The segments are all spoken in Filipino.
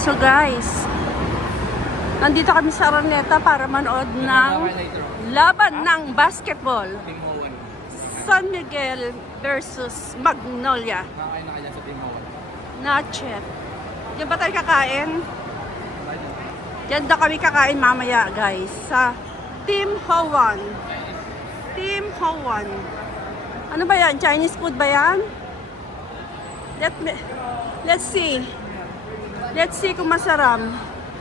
So guys, nandito kami sa Araneta para manood ng laban ng basketball. San Miguel versus Magnolia. Nakakain na kaya sa Team Hawan. Not yet. Diyan ba tayo kakain? Diyan daw kami kakain mamaya guys. Sa Team Hawan. Team Hawan. Ano ba yan? Chinese food ba yan? Let's see. Let's see kung masarap.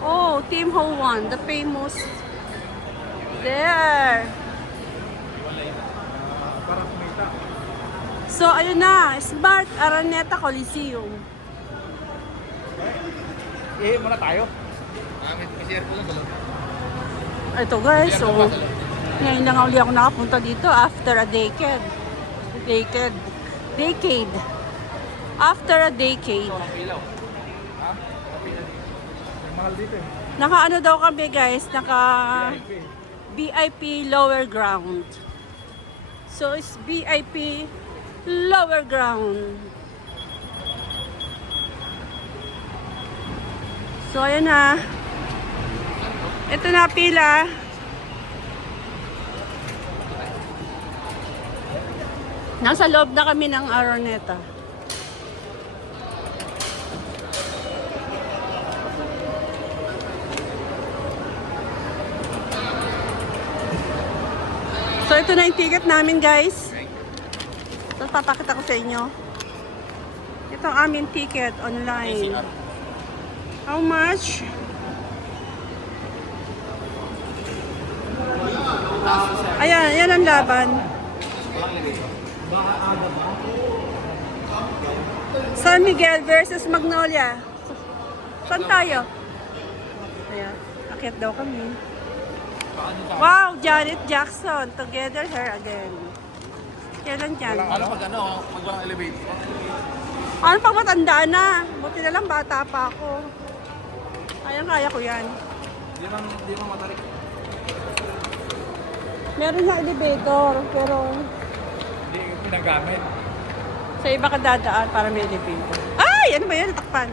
Oh, Team Hawan. The famous. There. So, ayun na. Smart Araneta Coliseum. Muna tayo. May share ko lang sa loob. Ito guys, so ngayon lang uli ako nakapunta dito after a decade. After a decade. Pilaw. Ha? May mahal dito eh. Naka ano daw kami guys, naka VIP lower ground. So it's VIP lower ground. So ayan na. Ito na pila. Nasa loob na kami ng Araneta. So ito na yung ticket namin guys. So papakita ko sa inyo. Ito ang aming ticket online. How much? Ayan, yan ang laban. San Miguel versus Magnolia. Saan tayo? Ayan, akit daw kami. Wow, Janet Jackson. Together Here Again. Kailan dyan? Ano pag walang elevator? Ano pag matanda na? Buti na lang bata pa ako. Kaya ko yan. Di mo matarik. Meron na elevator, pero Hindi ko pinagamit. sa iba ka dadaan para may elevator. Ay! Ano ba yan? Natakpan.